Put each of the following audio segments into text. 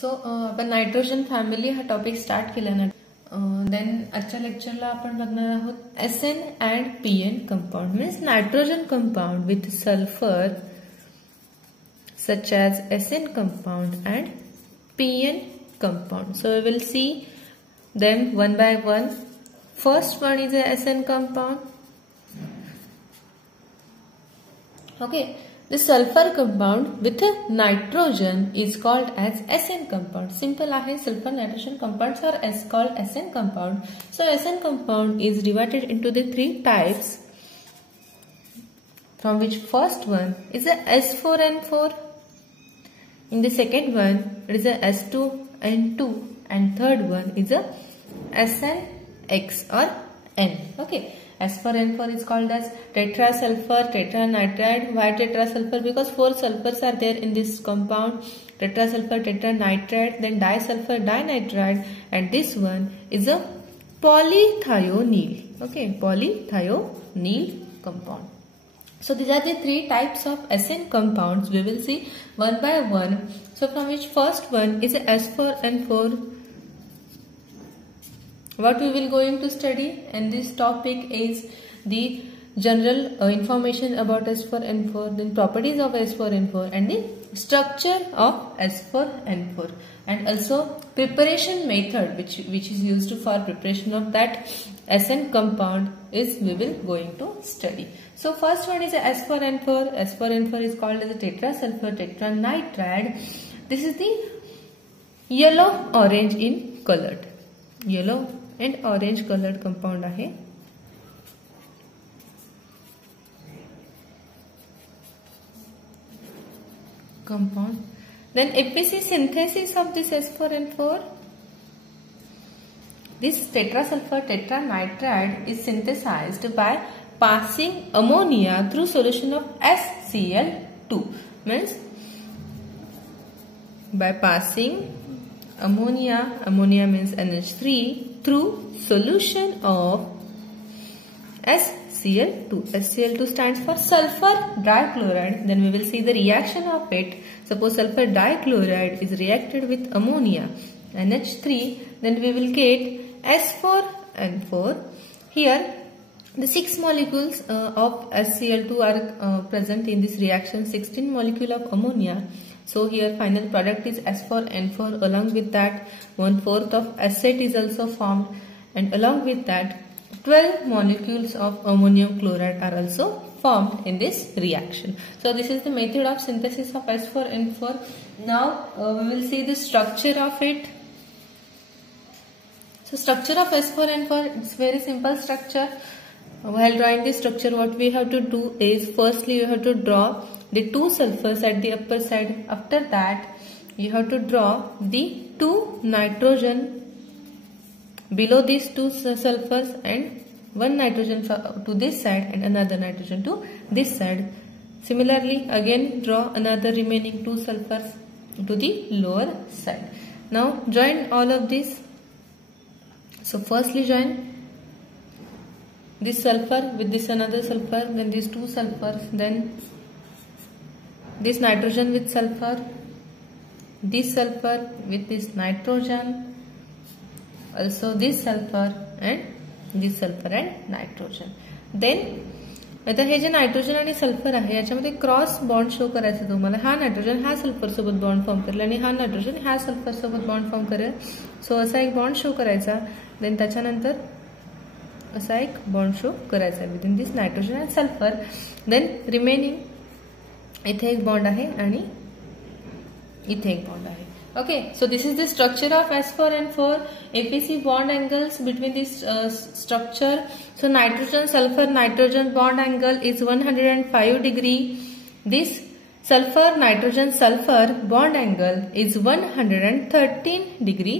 सो आपण nitrogen family हा topic start केला ना. देन आजच्या लेक्चरला आपण बघणार आहोत SN and PN compound means nitrogen compound with sulphur such as SN compound and PN compound. So we will see them one by one. First one is a SN compound. Okay, the sulfur compound with nitrogen is called as SN compound. Simple आहे, sulfur nitrogen compounds are called SN compound. So SN compound is divided into the three types, from which first one is a S4N4. In the second one, it is a S2N2, and third one is a SNX or N. Okay, S4N4 is called as tetrasulfur tetranitride. Why tetrasulfur? Because 4 sulfurs are there in this compound. Tetrasulfur tetranitride, then disulfur dinitride, and this one is a polythioneal. Okay, polythioneal compound. So these are the three types of SN compounds. We will see one by one. So from which first one is S4N4. What we will going to study in this topic is the general information about S4N4, then properties of S4N4 and the structure of S4N4, and also preparation method which is used for preparation of that SN compound is we will going to study. So first one is a S4N4. S4N4 is called as a tetrasulfur tetranitride. This is the yellow orange in colored, yellow and orange colored compound आहे. Compound. Then APC synthesis of this S4N4. This tetrasulfur tetranitride is synthesized by passing ammonia through solution of SCl2. Means by passing ammonia means NH3 through solution of SCl2. SCl2 stands for sulfur dichloride. Then we will see the reaction of it. Suppose sulfur dichloride is reacted with ammonia NH3, then we will get S4N4. Here the 6 molecules of SCl2 are present in this reaction, 16 molecule of ammonia. So here final product is S4N4. Along with that 1/4 of acid is also formed, and along with that 12 molecules of ammonium chloride are also formed in this reaction. So this is the method of synthesis of S4N4. Now we will see the structure of it. So structure of S4N4, it's very simple structure. While drawing this structure, what we have to do is firstly you have to draw the 2 sulfurs at the upper side. After that you have to draw the 2 nitrogen below these 2 sulfurs, and 1 nitrogen to this side and another nitrogen to this side. Similarly again draw another remaining 2 sulfurs to the lower side. Now join all of this. So firstly join this sulfur with this another sulfur, then these 2 sulfurs, then this nitrogen with sulfur, this sulfur with this nitrogen, also this sulfur and this sulfur and nitrogen. Then आता हे जे nitrogen आणि sulphur आहे याच्यामध्ये cross bond show करायचा तुम्हाला. हा nitrogen हा sulphur सोबत bond form करेल आणि हा नायट्रोजन ह्या सल्फर सोबत बॉन्ड फॉर्म करेल. सो असा एक बॉन्ड शो करायचा. देन त्याच्यानंतर असा एक बॉन्ड शो करायचा within this nitrogen and sulphur. Then remaining इथे एक बॉन्ड आहे आणि इथे एक बॉन्ड आहे. Okay, so this is the structure of S4N4. APC bond angles between this structure. So nitrogen sulfur nitrogen bond angle is 105 degree. This sulfur nitrogen sulfur bond angle is 113 degree.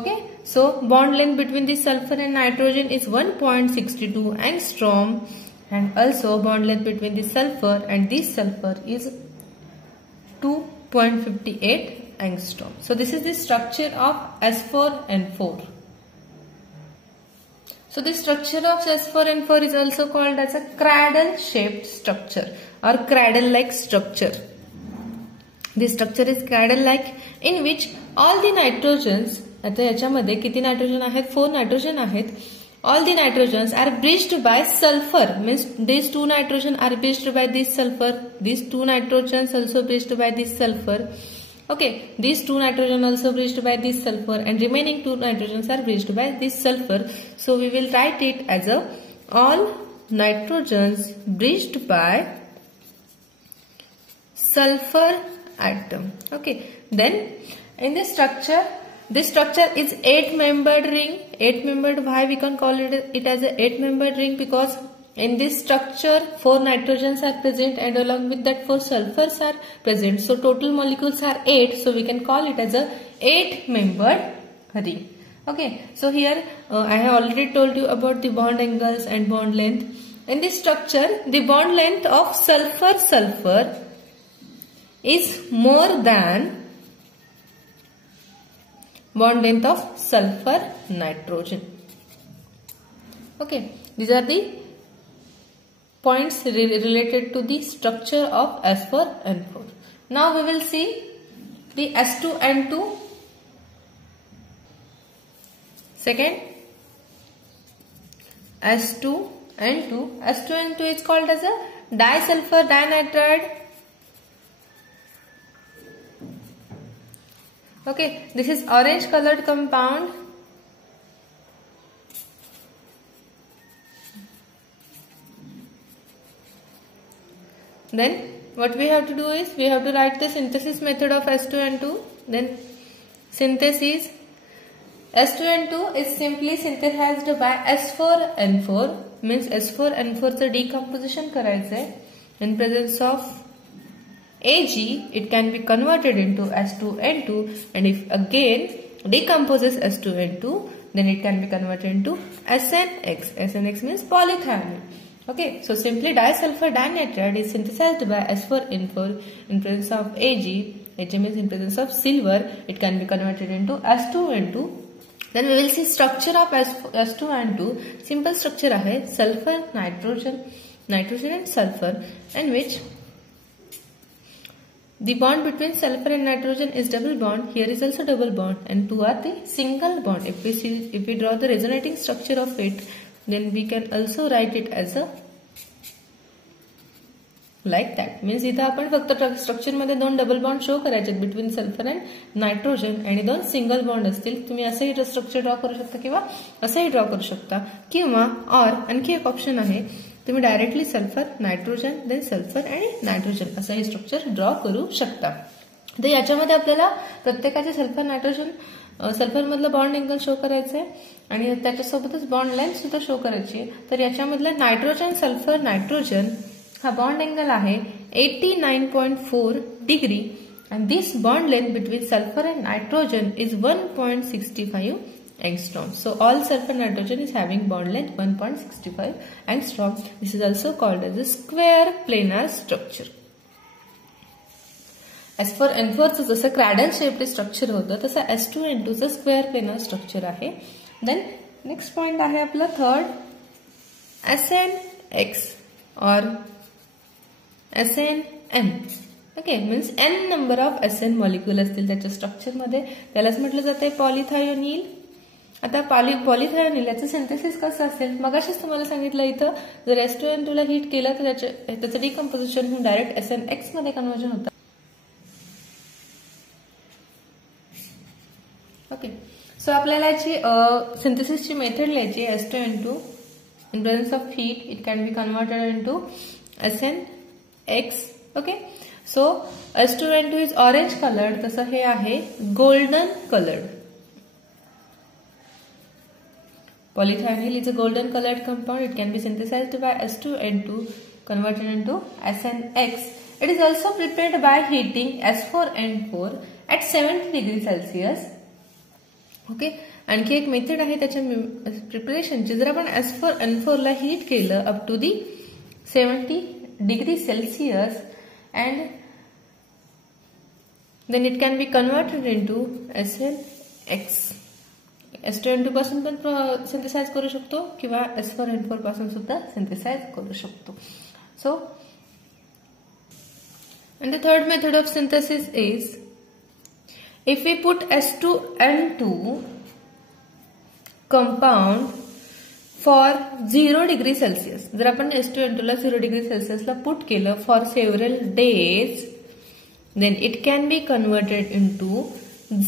Okay, so bond length between this sulfur and nitrogen is 1.62 angstrom, and also bond length between this sulfur and this sulfur is 2.58 angstrom. So this is the structure of S4N4. So the structure of S4N4 is also called as a cradle shaped structure or cradle like structure. This structure is cradle-like in which all the nitrogens, आता याच्यामध्ये किती nitrogen आहेत? 4 nitrogen आहेत. All the nitrogens are bridged by sulfur, means these 2 nitrogen are bridged by this sulfur. These 2 nitrogens also bridged by this sulfur. Okay, these 2 nitrogen also bridged by this sulfur, and remaining 2 nitrogens are bridged by this sulfur. So we will write it as a all nitrogens bridged by sulfur atom. Okay, then in this structure is 8-membered ring. 8-membered, why we can call it as a 8-membered ring? Because in this structure 4 nitrogens are present and along with that 4 sulfurs are present. So total molecules are 8. So we can call it as a 8-membered ring. Okay, so here I have already told you about the bond angles and bond length. In this structure, the bond length of sulfur is more than bond length of sulfur nitrogen. Okay, these are the points related to the structure of S4N4. Now we will see the S2N2. Second, S2N2. S2N2 is called as a disulfur dinitride. Okay, this is orange colored compound. Then what we have to do is we have to write the synthesis method of S2N2. Then synthesis S2N2 is simply synthesized by S4N4, means S4N4 चं decomposition करायचंय. In presence of Ag, it can be converted into S2N2, and if again decomposes S2N2, then it can be converted into SNX. SNX means polythionine. Okay, so simply disulfur dinitride is synthesized by S4N4 in presence of Ag. Ag means in presence of silver. It can be converted into S2N2. Then we will see structure of S2N2. Simple structure आहे sulfur, nitrogen and sulfur, in which the bond between sulfur and nitrogen is double bond. Here is also double bond, and 2 are the single bond. If we draw the resonating structure of it, then we can also write it as a like that. Means इथं आपण फक्त structure मध्ये 2 double bond show करायचे between sulphur and nitrogen, आणि 2 single bond असतील. तुम्ही असंही structure draw करू शकता किंवा असंही ड्रॉ करू शकता, किंवा और आणखी एक ऑप्शन आहे, तुम्ही directly sulphur nitrogen then sulphur आणि नायट्रोजन असंही स्ट्रक्चर ड्रॉ करू शकता. तर याच्यामध्ये आपल्याला प्रत्येकाचे सल्फर नायट्रोजन सल्फर मधलं बॉन्ड एंगल शो करायचंय आणि त्याच्यासोबतच बॉन्ड लेंथ सुद्धा शो करायची आहे. तर याच्यामधलं नायट्रोजन सल्फर नायट्रोजन हा बॉन्ड एंगल आहे 89.4 degree, and this bond length between sulfur and nitrogen is 1.65 angstrom. So all sulfur nitrogen is having bond length 1.65 angstrom. This is also called as a square planar structure. S4N4 चं जसं cradle shaped structure होतं तसं S2N2 चं square planar structure आहे. Then next point आहे आपला third SNX और SNN. Okay, means n number of SN molecule असतील त्याच्या स्ट्रक्चर मध्ये, त्यालाच म्हटलं जाते पॉलिथायोनिल. आता पॉलिथायोनिल याचं सिंथेसिस कसं असेल, मगाशीच तुम्हाला सांगितलं, इथं जर S2N2 ला हीट केलं तर त्याचं डिकम्पोजिशन होऊन डायरेक्ट SNX मध्ये कन्वर्जन होतं. ओके, सो आपल्याला याची सिंथेसिसची मेथड लिहायची. S2N2 in presence of heat it can be converted into SNX. Okay, so S2N2 is orange colored, तसं हे आहे golden colored. Polythionyl is a golden colored compound. It can be synthesized by S2N2 converted into SNX. It is also prepared by heating S4N4 at 70 degrees Celsius. Okay, आणखी एक method आहे त्याच्या प्रिपरेशनची. जर आपण S4N4 ला हीट केलं up to the 70 degree Celsius and then it can be converted into SNX. S2N2 पासून पण सिंथेसाइज करू शकतो किंवा S4N4 पासून सुद्धा सिंथेसाइज करू शकतो. सो And the third method of synthesis is, if we put S2N2 compound for 0 degree Celsius, जर आपण S2N2 ला 0 degree Celsius ला put केलं for several days, then it can be converted into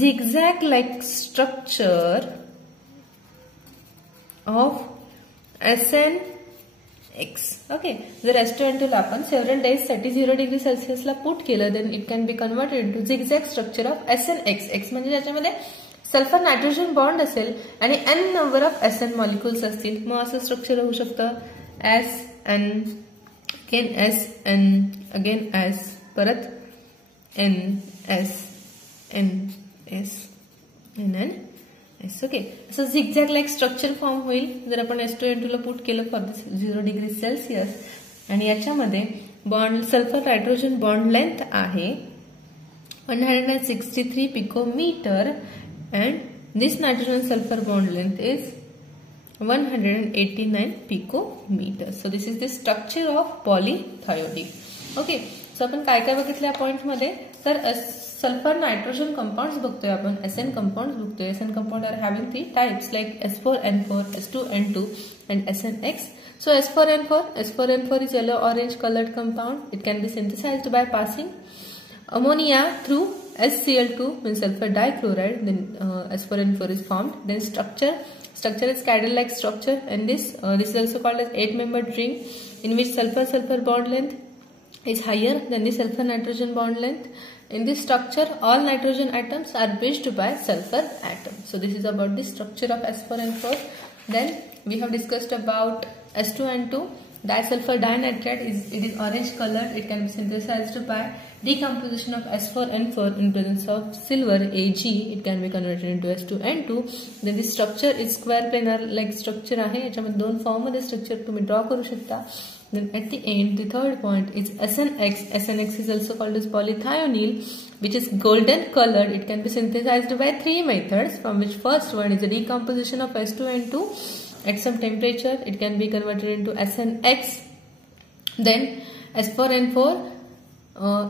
zigzag like structure of SNX. Okay, जर S2N2 ला आपण several days साठी 0 degree Celsius ला put केलं, then it can be converted into zigzag structure of SNX. X म्हणजे ज्याच्यामध्ये sulphur nitrogen bond असेल आणि n number of SN molecules असतील, मग असं स्ट्रक्चर होऊ शकतं SN again SN again S परत NS NS NNS. ओके, असं झिगझॅग लाईक स्ट्रक्चर फॉर्म होईल जर आपण S2N2 ला पुट केलं फॉर 0 डिग्री सेल्सिअस. आणि याच्यामध्ये bond sulphur nitrogen bond length आहे 163 picometre and this nitrogen sulfur bond length is 189 picometers. So this is the structure of polythiodine. Okay, so आपण काय काय बघितलं या पॉइंट मध्ये, तर सल्फर नायट्रोजन कंपाउंड्स बघतोय आपण, SN कंपाउंड्स बघतोय. SN compound are having 3 types like S4N4, S2N2 and SNX. So S4N4 is yellow orange colored compound. It can be synthesized by passing ammonia through SCl2 means sulfur dichloride, then S4N4 is formed. Then structure is cadle like structure, and this is also called as 8-membered ring in which sulfur bond length is higher than the sulfur nitrogen bond length. In this structure all nitrogen atoms are bridged by sulfur atom. So this is about the structure of S4N4. Then we have discussed about S2N2. Disulfur dinitrate is orange colored. It can be synthesized by decomposition of S4N4 in presence of silver Ag. It can be converted into S2N2. Then this structure is square planar like structure आहे, याच्यामध्ये दोन form मध्ये structure तुम्ही draw करू शकता. Then at the end the third point is SNX. SNX is also called as polythionine, which is golden colored. It can be synthesized by 3 methods, from which first one is the decomposition of S2N2 at some temperature. It can be converted into SNX. Then S4N4,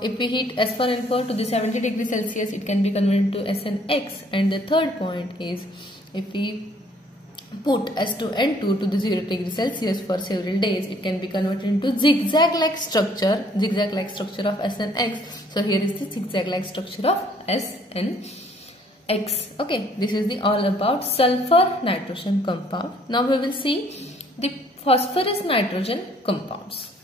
if we heat S4N4 to the 70 degree Celsius, it can be converted to SNX. And the third point is, if we put S2N2 to the 0 degree Celsius for several days, it can be converted into zigzag like structure of SNX. So here is the zigzag like structure of SNX. Okay, this is the all about sulfur nitrogen compound. Now we will see the phosphorus nitrogen compounds.